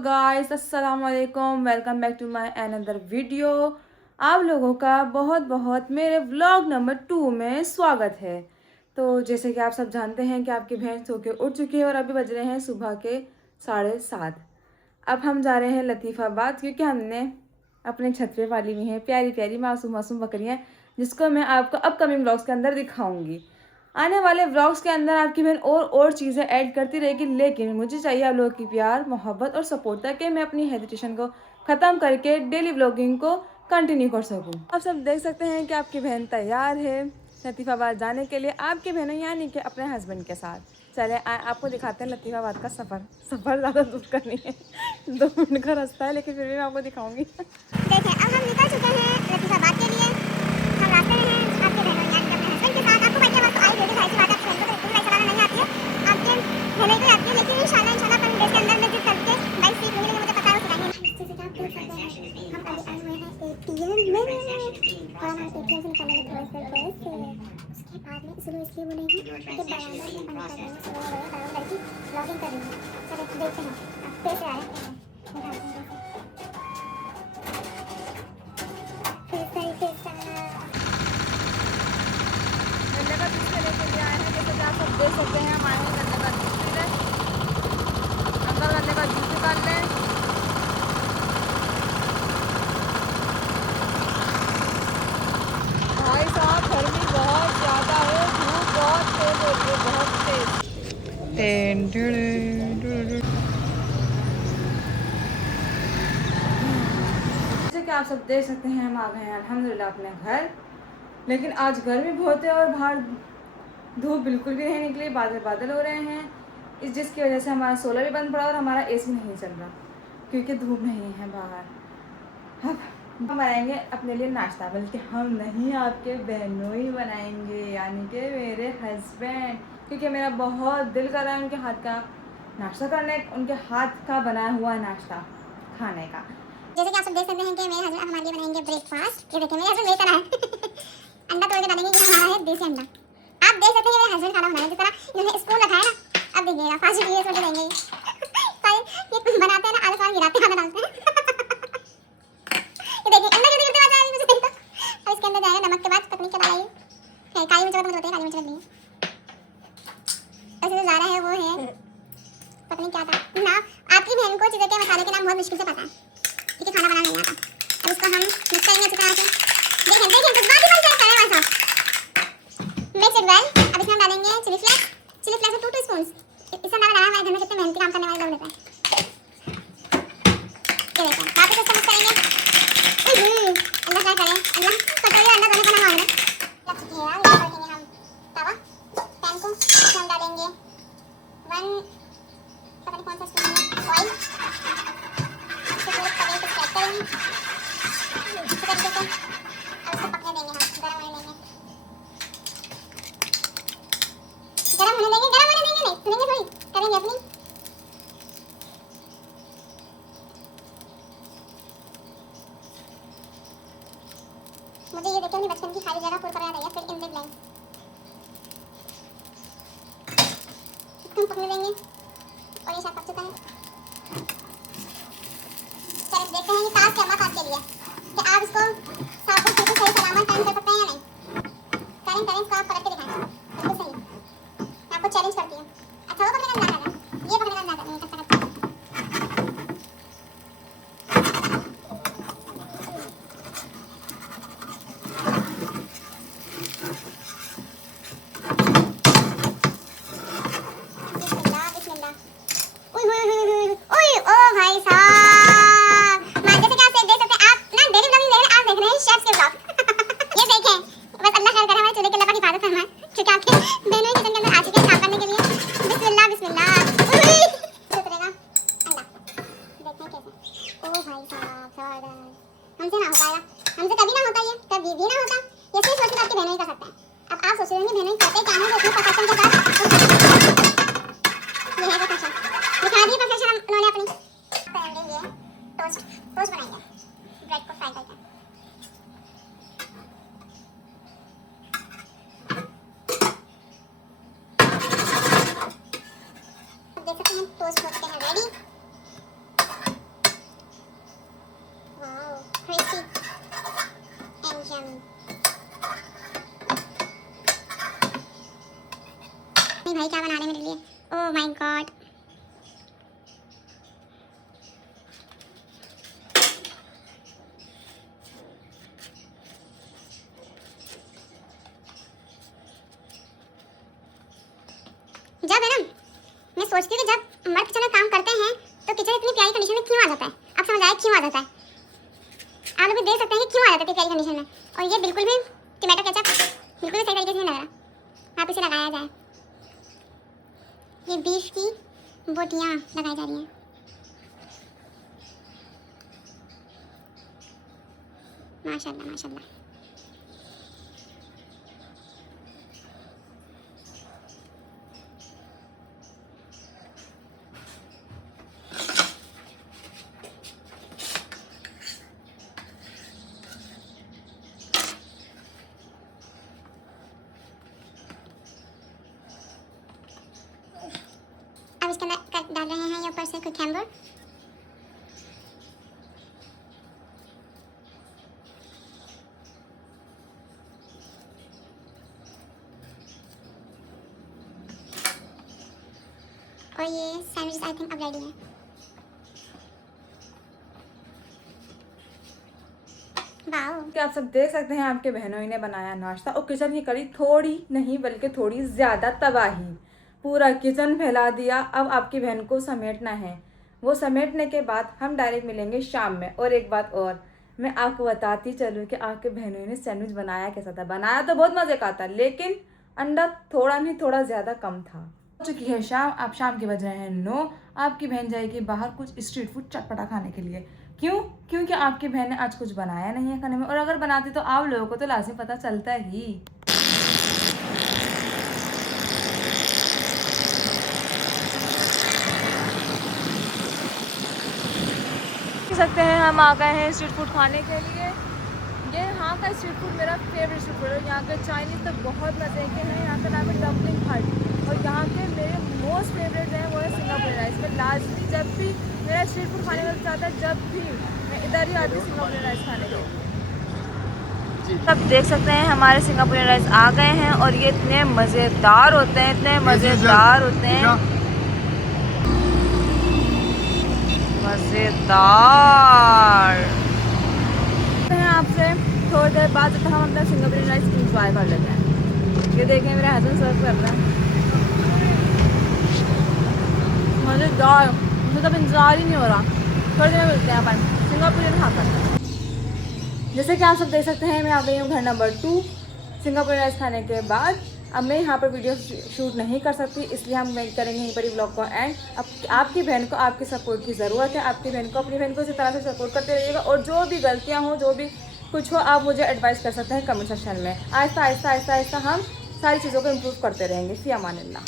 Guys अस्सलाम वालेकुम, welcome back to my another video. आप लोगों का बहुत बहुत मेरे व्लॉग नंबर 2 में स्वागत है। तो जैसे कि आप सब जानते हैं कि आपकी बहन सो के उठ चुकी है और अभी बज रहे हैं सुबह के 7:30। अब हम जा रहे हैं लतीफ़ाबाद क्योंकि हमने अपने छत पे पाली हुई हैं प्यारी प्यारी मासूम मासूम बकरियाँ, जिसको मैं आपको अपकमिंग व्लॉग्स के अंदर दिखाऊंगी। आने वाले व्लॉग्स के अंदर आपकी बहन और चीज़ें ऐड करती रहेगी, लेकिन मुझे चाहिए आप लोगों की प्यार, मोहब्बत और सपोर्ट, ताकि मैं अपनी हेजिटेशन को ख़त्म करके डेली व्लॉगिंग को कंटिन्यू कर सकूं। आप सब देख सकते हैं कि आपकी बहन तैयार है लतीफ़ाबाद जाने के लिए, आपकी बहनों यानी कि अपने हस्बैंड के साथ। चले आपको दिखाते हैं लतीफ़ाबाद का सफ़र ज़्यादा दूर का नहीं है, 2 मिनट का रास्ता है, लेकिन फिर भी मैं आपको दिखाऊंगी। देखिए अब हम निकल चुके हैं लतीफ़ाबाद के लिए। हम रास्ते में हैं आपके बहनों यानी कि अपने हस्बैंड के साथ। आपको बाइक वक्त आई बेटी जाहिर सी बात है, आपकी बहन को तो बिल्कुल बाइक चलाना नहीं आती है, आपके बहनों को आती है, लेकिन इंशाल्लाह अपन देश के अंदर में जिस करके बाइक सीख लूँगी, मुझे पता है वो सिखाएंगे। जैसे कि आप देख सकते हैं हम अभी आए हुए हैं एटीएम में और हम एटीएम से निकालेंगे थोड़े से पैसे। उसके बाद में सुबह इसलिए बोले हैं कि बराबर में बंद कर देंगे, सुबह बोले बराबर लड़की ब्लॉगिंग कर रही है। चलो देखते हैं अब पैसे आ रहे हैं, निकालते हैं पैसे। गन्ने का जूस लेने के लिए आए हैं, जैसे कि आप सब देख सकते हैं हम आए हैं गन्ने का जूस पीने। अंदर गन्ने का जूस निकाल लें। भाई साहब गर्मी बहुत ज़्यादा है, धूप बहुत तेज हो रही है, बहुत तेज। जैसे कि आप सब देख सकते हैं हम आ गए हैं अल्हम्दुलिल्लाह अपने घर, लेकिन आज गर्मी बहुत है और बाहर धूप बिल्कुल भी नहीं निकली, बादल बादल हो रहे हैं, जिसकी वजह से हमारा सोलर भी बंद पड़ा और हमारा एसी नहीं चल रहा क्योंकि धूप नहीं है बाहर। अब हम बनाएंगे अपने लिए नाश्ता, बल्कि हम नहीं आपके बहनों ही बनाएंगे, यानी कि मेरे हस्बैंड, क्योंकि मेरा बहुत दिल कर रहा है उनके हाथ का नाश्ता करने, उनके हाथ का बनाया हुआ नाश्ता खाने का। जैसे कि आप सब देख सकते हैं कि मेरे हस्बैंड हमारे लिए बनाएंगे ब्रेकफास्ट। ये देखिए मेरे हस्बैंड लेकर आए अंडा तोड़ के डालेंगे, ये हमारा है देसी अंडा। आप देख सकते हैं मेरे हस्बैंड खाना बनाए, जिस तरह इन्होंने स्पून रखा है ना, अब देखिएगा 5 रुपये छोटे देंगे ये बनाते हैं ना, आलू साल गिराते हैं डालते हैं ये देखिए अंडा गिरते गिरते आ मुझे देखो। अब इसके अंदर जाएगा नमक के बाद पत्नी का डाला, ये काली मिर्च होती है, काली मिर्च रख दी ऐसे जो जा रहा है वो है पत्नी क्या था ना। आपकी बहन को चीज़ों के मसाले के नाम बहुत मुश्किल से पता है क्योंकि खाना बनाना नहीं आता। अब इसको हम मिक्स करेंगे अच्छी तरह से। देखें देखें कुछ बात ही बन जाता है भाई साहब। Mix it well. अब इसमें हम डालेंगे चिली फ्लेक्स में 2 टीस्पून। इससे अंदाजा लगा हमारे घर में कितने मेहनती काम करने वाले लोग रहते हैं। ये देखें वापस इसको मिक्स करेंगे। अंडा फ्राई करें, अल्लाह कटोरी अंडा दोनों का नाम आएगा। लग चुकी है यार, ये रखेंगे हम तवा पैन को, इसमें हम डालेंगे 1 पता नहीं कौन सा स्पून है ऑयल। इसको पूरे तवे पे स्प्रेड करेंगे इसी तरीके से। अब इसको पकने देंगे, हम गरम होने देंगे, गरम होने देंगे नहीं सुनेंगे थोड़ी, करेंगे अपनी। मुझे ये देखिए अपनी बचपन की खाली जगह पूरी तरह याद आई है, फिर इन द ब्लैंक्स। इसको हम पकने देंगे और ये शायद पक चुका है। चलिए देखते हैं ये टास्क है हमारे साथ के लिए कि आप इसको साफ बिल्कुल सही सलामत टाइम कर सकते हैं या नहीं। करें इसको आप पलट के दिखाएं बिल्कुल सही। मैं आपको चैलेंज करती हूँ। अच्छा वो पकड़ने का अंदाजा है, ये पकड़ने का अंदाजा नहीं है, करता ओ भाई साहब जैसे कि आप देख सकते हैं, आप ना डेली व्लॉगिंग देख रहे हैं, आप देख रहे हैं शेफ्स के व्लॉग। ये देखें बस अल्लाह खैर करे हमारे चूल्हे के अल्लाह की हिफाजत फरमाए, क्योंकि आपके बहनों ही किचन के अंदर आ चुके हैं काम करने के लिए। बिस्मिल्लाह बिस्मिल्लाह उतरेगा अंडा, देखते हैं कैसे। ओ भाई साहब जबरदस्त, हमसे ना हो पाएगा, हमसे कभी ना होता, ये कभी भी ना होता, ये सिर्फ सोच के आपकी बहनों ही कर सकते हैं। अब आप सोच रहे होंगे बहनों ही करते क्या है इतनी परफेक्शन के साथ। ये है परफेक्शन, दिखा दिए परफेक्शन उन्होंने अपनी। ये टोस्ट बनाएंगे ब्रेड को फ्राई करके। अब देख सकते हैं टोस्ट हो चुके हैं रेडी। सोचती हूँ कि जब मर्द किचन में काम करते हैं तो किचन इतनी प्यारी कंडीशन में क्यों आ जाता है। अब समझ आया क्यों आ जाता है। आप लोग भी देख सकते हैं कि क्यों आ जाता है प्यारी कंडीशन में। और ये बिल्कुल भी टमाटो केचप बिल्कुल भी सही तरीके से नहीं लग रहा। आप इसे लगाया जाए। ये बीफ की बोटियाँ लगाई जा रही हैं। माशाल्लाह माशाल्लाह। अब इसके अंदर डाल रहे हैं ये ऊपर से कुकम्बर। और ये सैंडविच आई थिंक अब रेडी है। वाओ। कि आप सब देख सकते हैं आपके बहनों ने बनाया नाश्ता और किचन की करी थोड़ी नहीं बल्कि थोड़ी ज़्यादा तबाही। पूरा किचन फैला दिया। अब आपकी बहन को समेटना है। वो समेटने के बाद हम डायरेक्ट मिलेंगे शाम में। और एक बात और मैं आपको बताती चलूँ कि आपके बहनों ने सैंडविच बनाया कैसा था। बनाया तो बहुत मज़े का था लेकिन अंडा थोड़ा नहीं थोड़ा ज़्यादा कम था। हो चुकी है शाम। अब शाम के बज रहे हैं 9। आपकी बहन जाएगी बाहर कुछ स्ट्रीट फूड चटपटा खाने के लिए। क्यों? क्योंकि आपकी बहन ने आज कुछ बनाया नहीं है खाने में। और अगर बनाती तो आप लोगों को तो लाजिम पता चलता ही। देख सकते हैं हम आ गए हैं स्ट्रीट फूड खाने के लिए। ये यहाँ का स्ट्रीट फूड मेरा फेवरेट स्ट्रीट फूड है। यहाँ के चाइनीज़ तो बहुत मज़े के हैं। यहाँ का नाम है डम्पलिंग हट। और यहाँ के मेरे मोस्ट फेवरेट हैं वो है सिंगापुरी राइस। मैं लाजमी जब भी मेरा स्ट्रीट फूड खाने का चाहता है जब भी मैं इधर ही आती हूँ सिंगापुरी राइस खाने के लिए। सब देख सकते हैं हमारे सिंगापुरी राइस आ गए हैं और ये इतने मज़ेदार होते हैं, इतने मज़ेदार होते हैं, मज़ेदार। आपसे थोड़ी देर बाद तो हम अपना सिंगापुरी राइस इंजॉय कर लेते हैं। ये देखें मेरे हस्बैंड सर्व कर रहे हैं। मज़ेदार, मुझे तब इंतज़ार ही नहीं हो रहा। थोड़ी देर मिलते हैं अपन सिंगापुरी खाकर। जैसे कि आप सब देख सकते हैं मैं आ गई हूँ घर नंबर 2 सिंगापुरी राइस खाने के बाद। अब मैं यहाँ पर वीडियो शूट नहीं कर सकती इसलिए हम करेंगे यहीं पर ही ब्लॉग को एंड। अब आपकी बहन को आपकी सपोर्ट की ज़रूरत है। आपकी बहन को अपनी बहन को इसी तरह से सपोर्ट करते रहिएगा। और जो भी गलतियाँ हों जो भी कुछ हो आप मुझे एडवाइस कर सकते हैं कमेंट सेक्शन में। आहिस्ता आहिस्ता आहिस्ता आहिस्ता हम सारी चीज़ों को इम्प्रूव करते रहेंगे। फ़ी अमानिल्लाह।